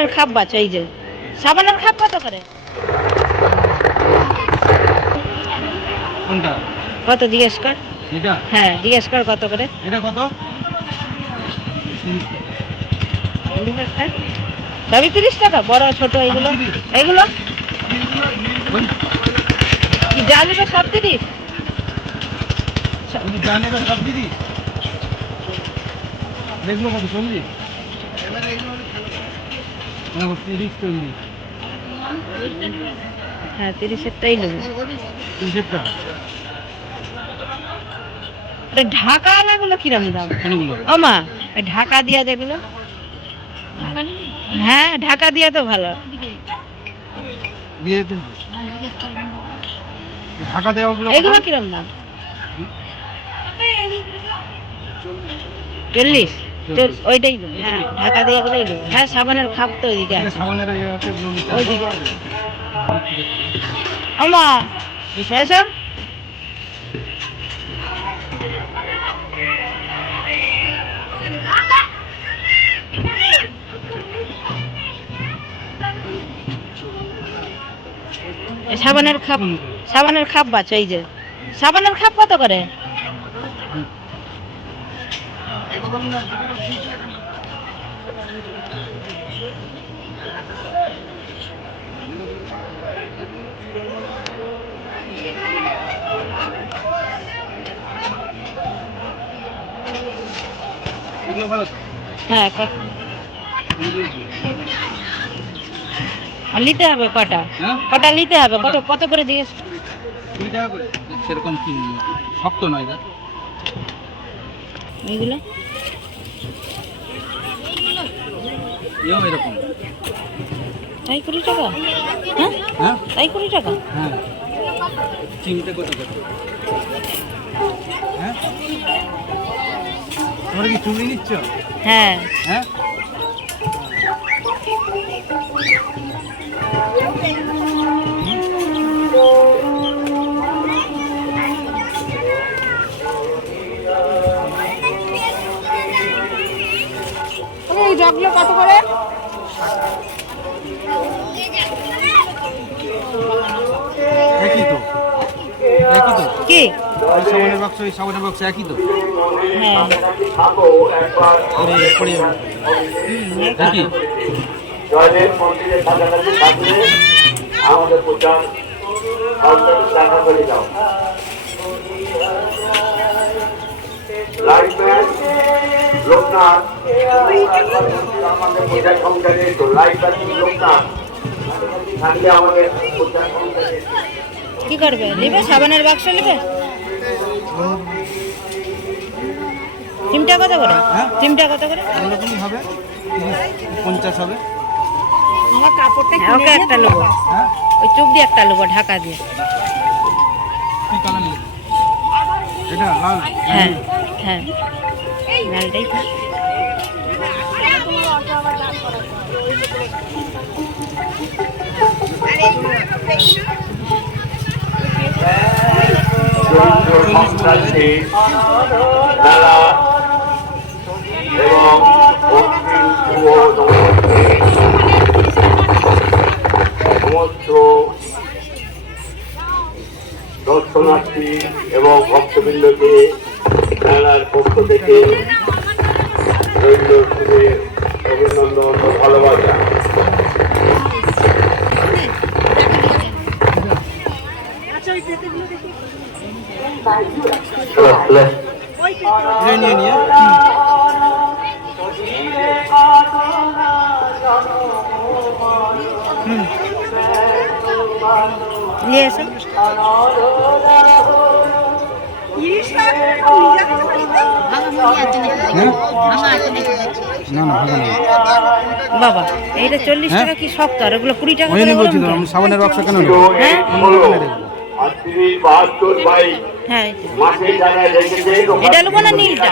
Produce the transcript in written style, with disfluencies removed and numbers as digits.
সাবানের খাপ বাচ্চা, এই যে সাবানের খাপ কত করে? কোনটা? কত জিজ্ঞেস কর। এটা? হ্যাঁ জিজ্ঞেস কর কত করে। এটা কত? সবই 30 টাকা, বড় ছোট এগুলো এগুলো কি যা নেবে সব 30? যা নেবে সব দিদি। এগুলো কত? 40? 30-40। হ্যাঁ 30-এরটাই নেবে। 30-এরটা? ঢাকা আলাগুলো কিরম দাম? কোনগুলো? ও মা, ঢাকা দিয়া যেগুলো। হ্যাঁ ঢাকা দিয়া তো ভালো। দিয়ে দিন। ঢাকা দেওয়া এগুলো কিরম দাম? 40? ওইটাই দেবো। হ্যাঁ ঢাকা দিয়ে গুলোই দেবো। হ্যাঁ সাবানের খাপ তো ওইদিকে আছে। সাবানের ওইদিকে আমা এসব সাবানের খাপ বাচ্চা, এই যে সাবানের খাপ কত করে? হ্যাঁ নিতে হবে কটা? কটা নিতে হবে? কত কত করে জিজ্ঞেস? সেরকম কি শক্ত নয় না এইগুলো? এরকম। তাই 20 টাকা? হ্যাঁ হ্যাঁ তাই 20 টাকা? হ্যাঁ। চিমটে কত করে? হ্যাঁ তোমরা কি চুড়ি নিচ্ছ? হ্যাঁ হ্যাঁ এই জগগুলো কত করে? একই তো, একই তো। কি সাবানের বাক্স, ওই সাবানের বাক্স একই তো। হ্যাঁ পড়ে যাবে। একই। জয়দেব মন্দিরের কাছাকাছি থাকলে আমাদের প্রচার দেখা করে যাও। লাইফম্যান লোকনাথ আমাদের প্রচার সংসারে তো লাইফম্যান লোকনাথ থাকলে আমাদের প্রচার সংসারে কি করবে? নেবে সাবানের বাক্স নেবে? চিমটা কত করে? হ্যাঁ? চিমটা কত করে? ওরকমই হবে, 50 হবে। ওকে একটা নেবো, হ্যাঁ ওই চুপ দিয়ে একটা নেবো ঢাকা দিয়ে। কি কালার নেবে? এটা লাল? হ্যাঁ হ্যাঁ লালটাই থাক। সংক্রান্তি মেলা এবং সমস্ত দর্শনার্থী এবং ভক্তবৃন্দকে মেলার পক্ষ থেকে রইল অভিনন্দন ও ভালোবাসা। নিয়ে নিয়ে নিয়ে এসো। না না হবে না। বাবা এইটা 40 টাকা কি শক্ত, আর ওগুলো 20 টাকা ওই করে নিয়ে বলছি তো, বলুন তো। আমি সাবানের বাক্স কেন নেবো? হ্যাঁ আর 72 ভাই হ্যাঁ মাঠে জায়গায় রেখেছে এটা নেবো না নীলটা?